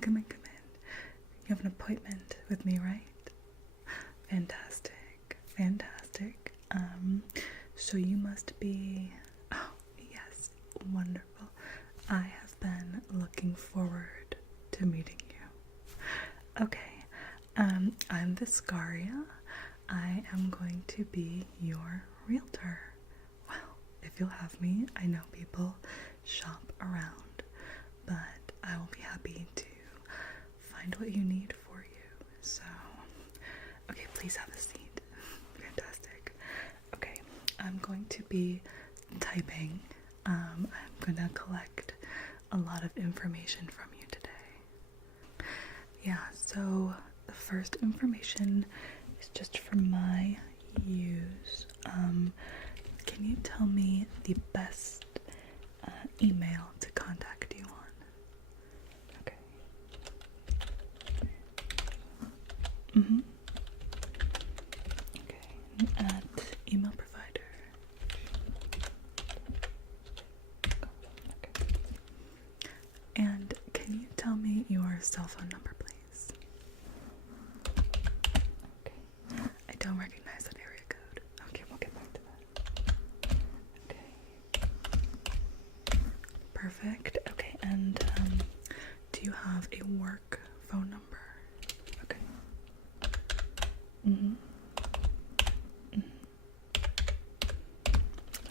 come in, come in. You have an appointment with me, right? Fantastic, fantastic. So you must be, oh, yes, wonderful. I have been looking forward to meeting you. Okay, I'm Viscaria. I am going to be your realtor. Well, if you'll have me, I know people shop around, but I will be happy to find what you need for you. So, okay, please have a seat. Fantastic. Okay, I'm going to be typing. I'm gonna collect a lot of information from you today. Yeah, so the first information is just for my use. Can you tell me the best email to contact you on? Okay. Okay. At email provider. Okay. And can you tell me your cell phone number, please? Okay. I don't recognize that area code. Okay, we'll get back to that. Okay. Perfect. Okay, and do you have a work phone number? Okay.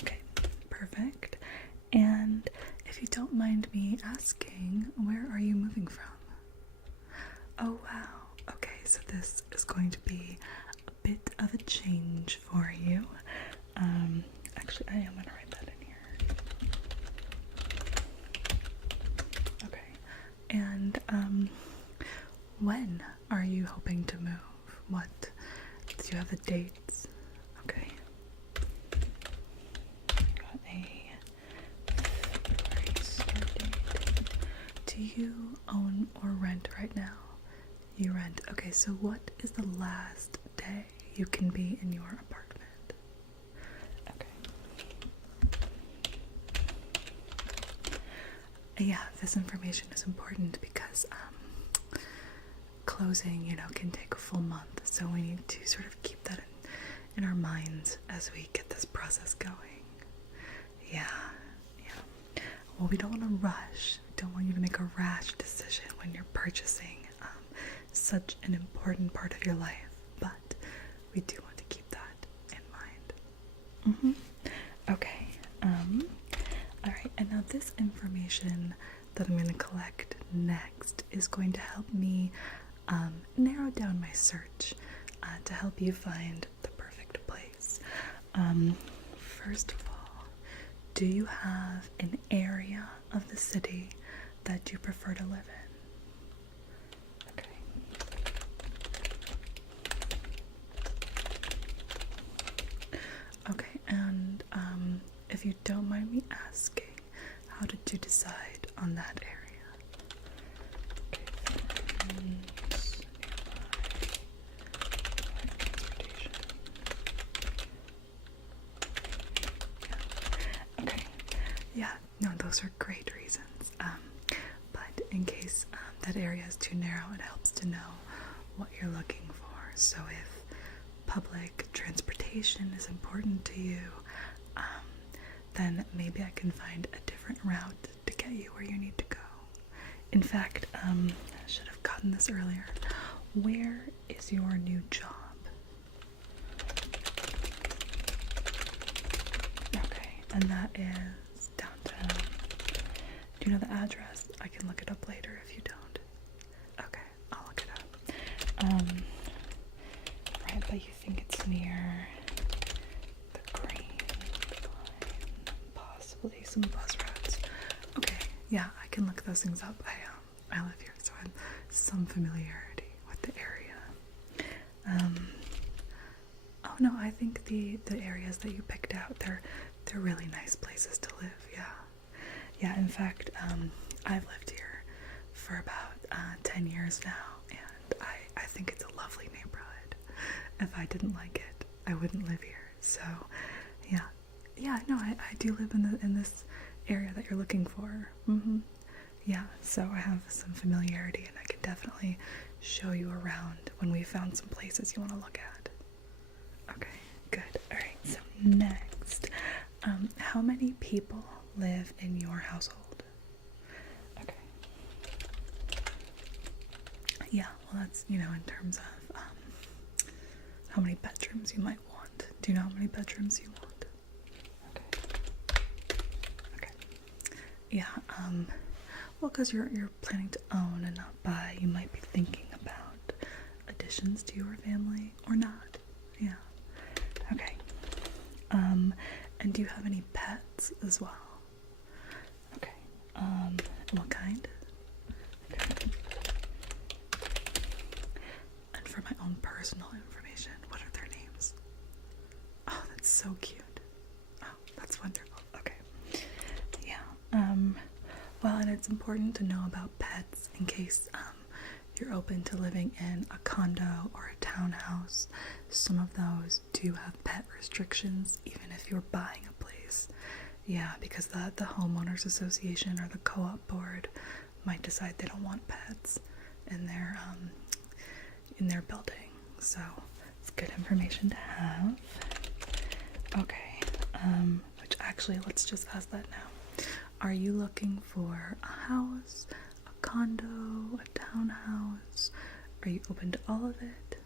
Okay, perfect. And if you don't mind me asking, where are you moving from? Oh wow. Okay, so this is going to be a bit of a change for you. Actually, I am gonna write that in here. Okay. And when are you hoping to move? What? Do you have the dates? Okay. Got a February start date. Do you own or rent right now? You rent. Okay, so what is the last day you can be in your apartment? Okay. Yeah, this information is important because closing, can take a full month, so we need to sort of keep that in our minds as we get this process going. Yeah. Well, we don't want to rush. We don't want you to make a rash decision when you're purchasing such an important part of your life, but we do want to keep that in mind. Okay. Alright, and now this information that I'm going to collect next is going to help me narrow down my search to help you find the perfect place. First of all, do you have an area of the city that you prefer to live in? Okay. Okay, and if you don't mind me asking, how did you decide on that area? Okay, yeah, no, those are great reasons. But in case that area is too narrow, it helps to know what you're looking for. So if public transportation is important to you, then maybe I can find a different route to get you where you need to go. In fact, I should have gotten this earlier. Where is your new job? Okay, and that is downtown. Do you know the address? I can look it up later if you don't. Okay, I'll look it up. Right, but you think it's near the Green Line, possibly some bus routes. Okay, yeah, I can look those things up. I live here, so I have some familiarity with the area. Oh no, I think the areas that you picked out, they're really nice places to live. Yeah. In fact, I've lived here for about 10 years now, and I think it's a lovely neighborhood. If I didn't like it, I wouldn't live here. So, yeah. No, I do live in this area that you're looking for. Yeah, so I have some familiarity and I can definitely show you around when we found some places you want to look at. Okay, good. Alright, so next, how many people live in your household? Okay. Yeah, well that's, in terms of how many bedrooms you might want. Do you know how many bedrooms you want? Okay. Okay. Yeah, well, because you're planning to own and not buy, you might be thinking about additions to your family or not. Yeah. Okay. And do you have any pets as well? Okay. What kind? Okay. And for my own personal information, what are their names? Oh, that's so cute. Oh, that's wonderful. Okay. Yeah. Well, and it's important to know about pets in case you're open to living in a condo or a townhouse. Some of those do have pet restrictions, even if you're buying a place. Yeah, because the homeowners association or the co-op board might decide they don't want pets in their building. So it's good information to have. Okay, which actually, let's just ask that now. Are you looking for a house, a condo, a townhouse? Are you open to all of it?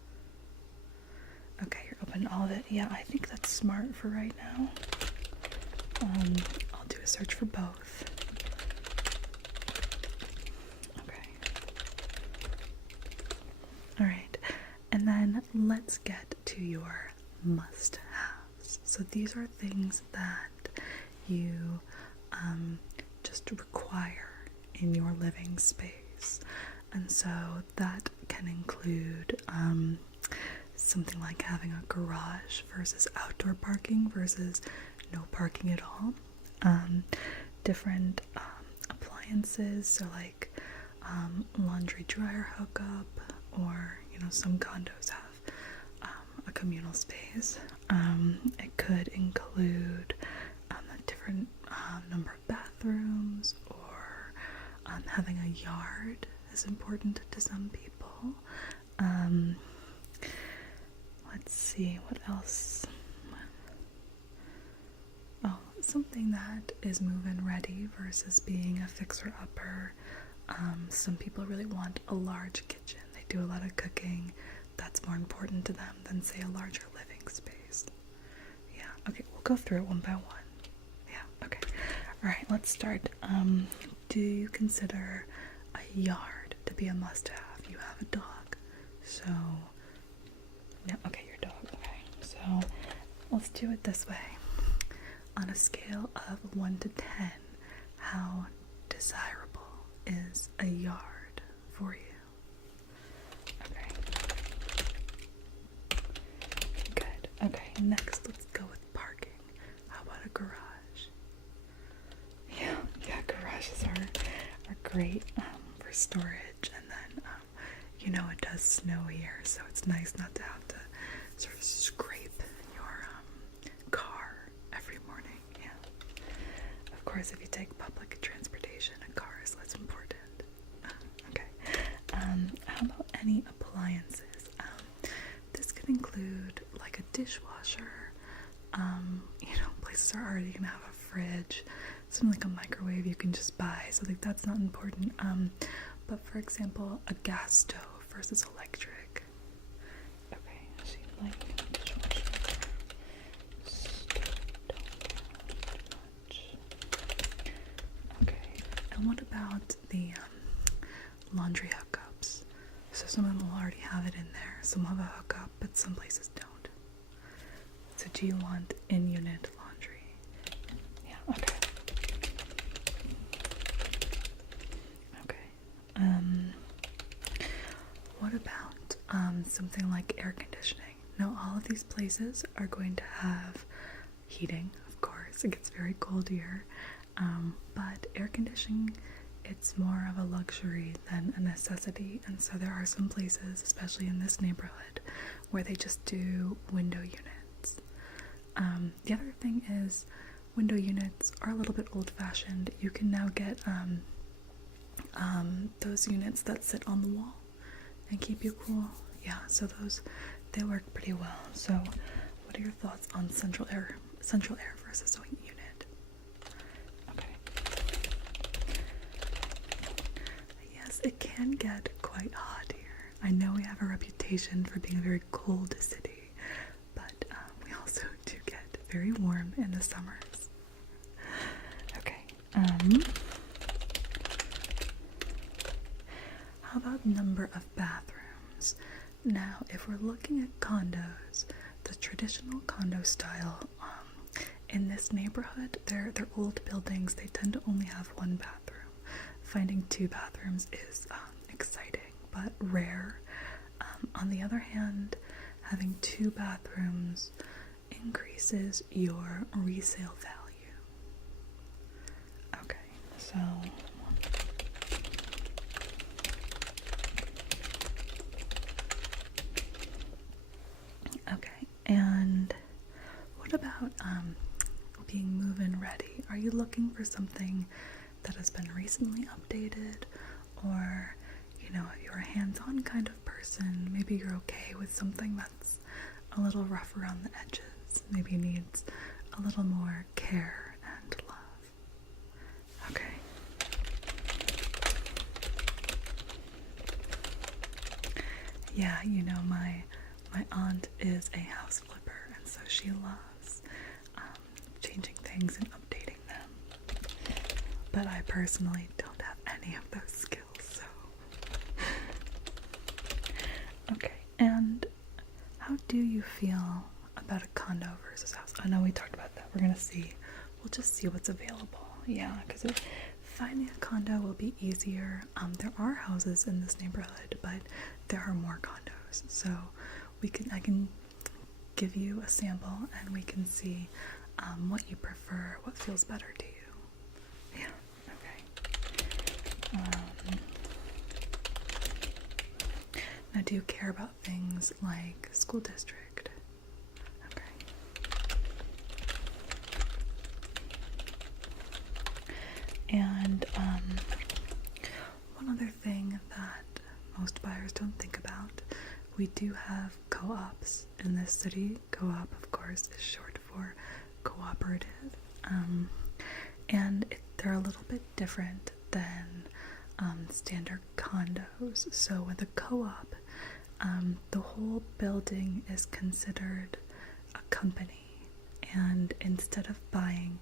Okay, you're open to all of it. Yeah, I think that's smart for right now. I'll do a search for both. Okay. Alright, and then let's get to your must-haves. So these are things that you just require in your living space. And so that can include something like having a garage versus outdoor parking versus no parking at all. Different appliances, so like laundry dryer hookup, or some condos have a communal space. It could include a different number of bathrooms, or having a yard is important to some people. Let's see, what else? Oh, something that is move-in ready versus being a fixer-upper. Some people really want a large kitchen. They do a lot of cooking. That's more important to them than, say, a larger living space. Yeah, okay, we'll go through it one by one. Yeah, okay. Alright, let's start. Do you consider a yard to be a must-have? You have a dog, so... Yeah, okay, your dog, okay. So, let's do it this way. On a scale of 1 to 10, how desirable is a yard for you? Okay. Good. Okay, next let's go with parking. How about a garage? Yeah, garages are great for storage, and then it does snow here, so it's nice not to have to sort of scrape your car every morning. Yeah. Of course, if you take public transportation, a car is less important. Okay. How about any appliances? This could include like a dishwasher. Places are already gonna have a fridge, something like a microwave you can just buy, so like that's not important. But for example, a gas stove versus electric. Okay, so you like dishwasher. Okay, and what about the laundry hookups? So some of them will already have it in there. Some have a hookup, but some places don't. So do you want in-unit laundry? Yeah, okay. Okay. What about something like air conditioning? Now, all of these places are going to have heating, of course. It gets very cold here. But air conditioning, it's more of a luxury than a necessity. And so there are some places, especially in this neighborhood, where they just do window units. The other thing is window units are a little bit old-fashioned. You can now get those units that sit on the wall and keep you cool. Yeah, so they work pretty well. So what are your thoughts on central air versus a unit? Okay. Yes, it can get quite hot here. I know we have a reputation for being a very cold city, but we also do get very warm in the summers. Okay. How about number of bathrooms? Now, if we're looking at condos, the traditional condo style in this neighborhood, they're old buildings. They tend to only have one bathroom. Finding 2 bathrooms is exciting, but rare. On the other hand, having 2 bathrooms increases your resale value. Okay, so okay, and what about being move-in ready? Are you looking for something that has been recently updated, or if you're a hands-on kind of person, maybe you're okay with something that's a little rough around the edges, maybe needs a little more care and love. Okay. Yeah, my aunt is a house flipper, and so she loves changing things and updating them. But I personally don't have any of those skills, so. Okay, and how do you feel about a condo versus house? I know we talked about that. We'll just see what's available. Yeah, because finding a condo will be easier. There are houses in this neighborhood, but there are more condos. So I can give you a sample and we can see what you prefer, what feels better to you. Yeah, okay. Now, do you care about things like school district? Okay. And one other thing that most buyers don't think about, we do have co-ops in this city. Co-op, of course, is short for cooperative. And they're a little bit different than standard condos. So with a co-op, the whole building is considered a company, and instead of buying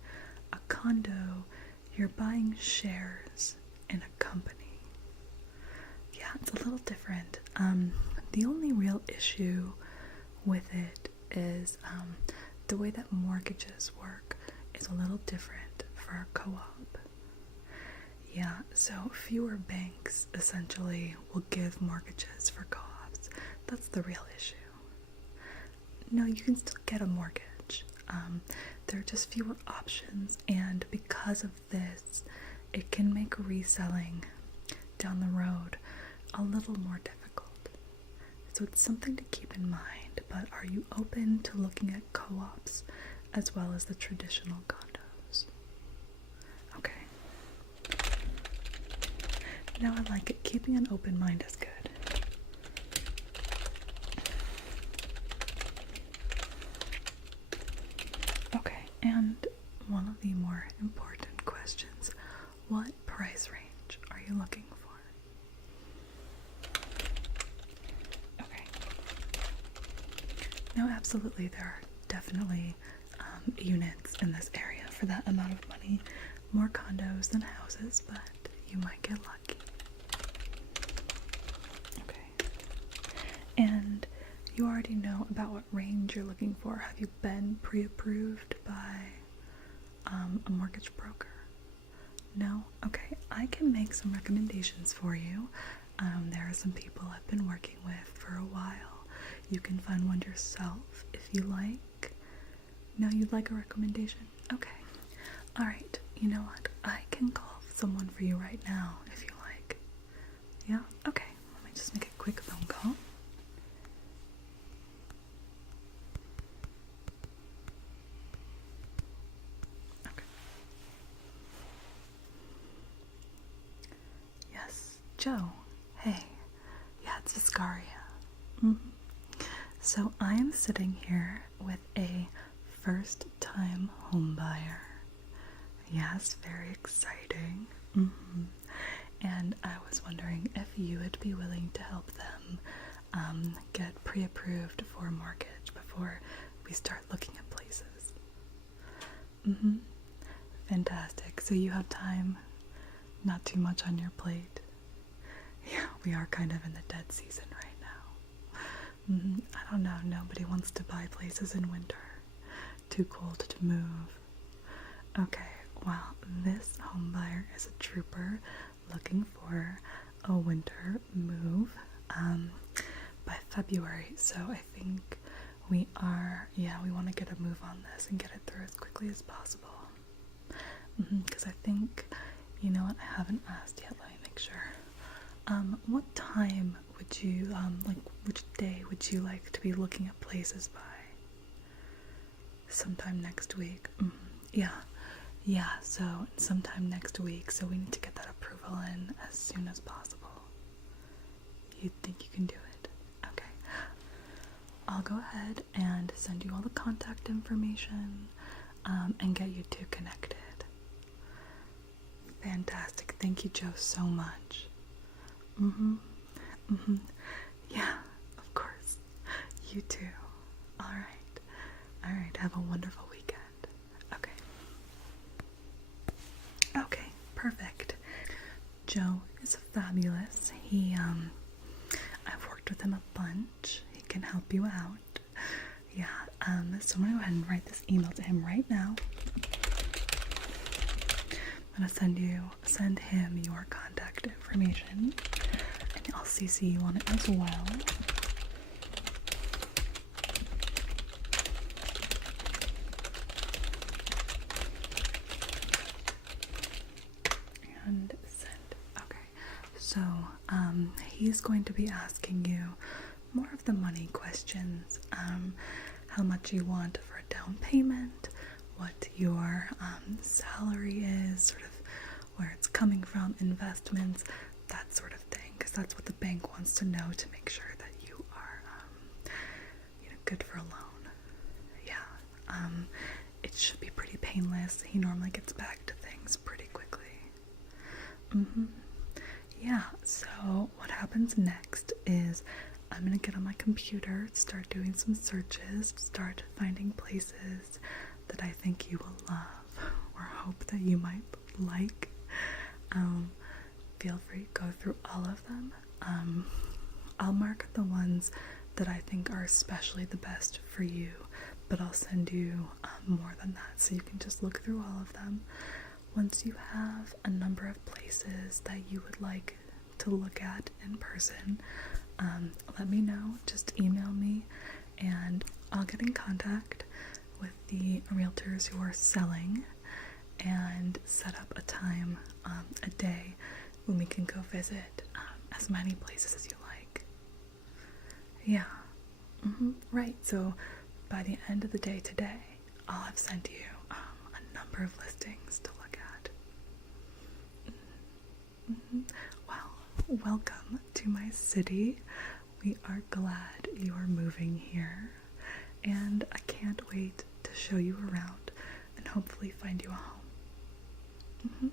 a condo, you're buying shares in a company. Yeah, it's a little different. The only real issue with it is the way that mortgages work is a little different for a co-op. Yeah, so fewer banks essentially will give mortgages for co-ops. That's the real issue. No, you can still get a mortgage. There are just fewer options, and because of this, it can make reselling down the road a little more difficult. So it's something to keep in mind, but are you open to looking at co-ops as well as the traditional condos? Okay. No, I like it. Keeping an open mind is good. Okay, and one of the more important questions, what price range are you looking for? Okay. No, absolutely, there are definitely units in this area for that amount of money. More condos than houses, but you might get lucky. Okay. And you already know about what range you're looking for. Have you been pre-approved by a mortgage broker? No? Okay, I can make some recommendations for you. There are some people I've been working with for a while. You can find one yourself if you like. No, you'd like a recommendation? Okay. Alright, you know what? I can call someone for you right now if you like. Yeah? Okay, let me just make a quick phone call. Joe. Hey. Yeah, it's Viscaria. Mhm. So I am sitting here with a first-time homebuyer. Yes, very exciting. And I was wondering if you would be willing to help them get pre-approved for a mortgage before we start looking at places. Fantastic. So you have time, not too much on your plate. Yeah, we are kind of in the dead season right now. I don't know, nobody wants to buy places in winter. Too cold to move. Okay, well, this home buyer is a trooper looking for a winter move by February. So I think we want to get a move on this and get it through as quickly as possible. Because I think, you know what, I haven't asked yet, let me make sure. What time would you, which day would you like to be looking at places by? Sometime next week? Yeah, so sometime next week, so we need to get that approval in as soon as possible. You think you can do it? Okay. I'll go ahead and send you all the contact information, and get you two connected. Fantastic. Thank you, Joe, so much. Yeah, of course. You too. Alright, have a wonderful weekend. Okay, perfect. Joe is fabulous. I've worked with him a bunch. He can help you out. Yeah, so I'm gonna go ahead and write this email to him right now. I'm gonna send him your contact information, and I'll CC you on it as well. And send. Okay, so he's going to be asking you more of the money questions. How much you want for a down payment, what your salary is, sort of where it's coming from, investments, that sort of thing, because that's what the bank wants to know to make sure that you are good for a loan. Yeah, it should be pretty painless. He normally gets back to things pretty quickly. Yeah, so what happens next is I'm gonna get on my computer, start doing some searches, start finding places that I think you will love or hope that you might like. Feel free to go through all of them. I'll mark the ones that I think are especially the best for you, but I'll send you more than that, so you can just look through all of them. Once you have a number of places that you would like to look at in person, let me know. Just email me and I'll get in contact with the realtors who are selling and set up a time, a day when we can go visit as many places as you like. Yeah, right, so by the end of the day today, I'll have sent you a number of listings to look at. Well, welcome to my city. We are glad you are moving here, and I can't wait to show you around and hopefully find you a home.